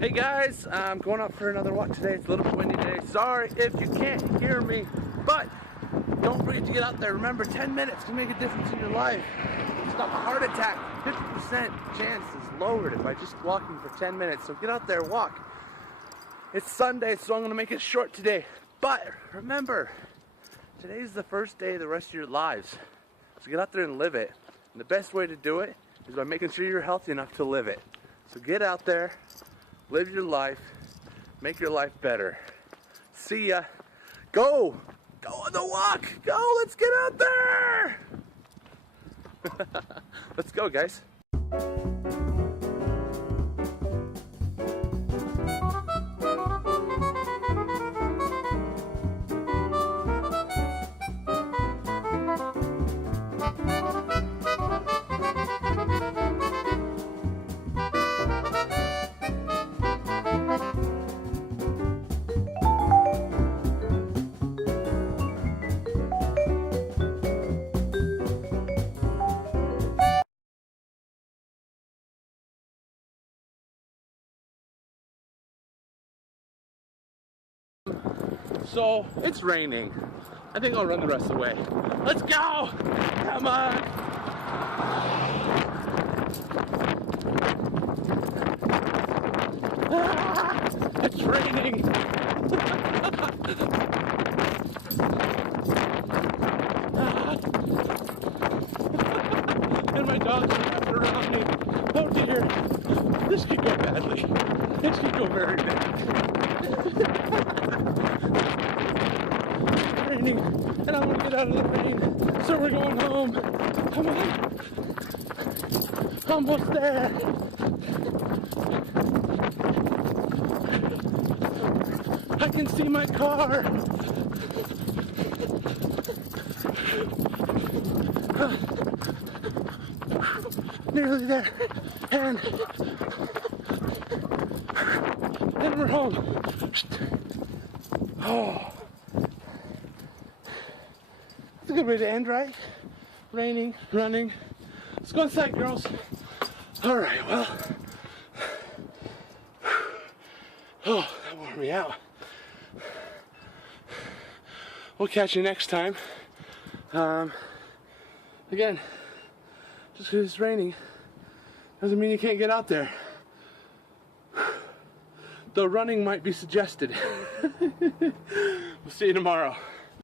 Hey guys, I'm going out for another walk today. It's a little bit windy today. Sorry if you can't hear me, but don't forget to get out there. Remember, 10 minutes can make a difference in your life. Stop a heart attack. 50% chance is lowered by just walking for 10 minutes. So get out there, walk. It's Sunday, so I'm going to make it short today. But remember, today's the first day of the rest of your lives. So get out there and live it. And the best way to do it is by making sure you're healthy enough to live it. So get out there, live your life, make your life better. See ya. Go! Go on the walk! Go! Let's get out there! Let's go, guys. So, it's raining. I think I'll run the rest of the way. Let's go! Come on! Ah, it's raining! And my dog's wrapped around me. Oh dear. This could go badly. This could go very bad. Raining, and I want to get out of the rain, so we're going home. Come on. Almost there. I can see my car. Nearly there. And we're home. Oh. That's a good way to end, right? Raining, running. Let's go inside, girls. All right, well. Oh, that wore me out. We'll catch you next time. Again, just because it's raining doesn't mean you can't get out there. Though running might be suggested. We'll see you tomorrow.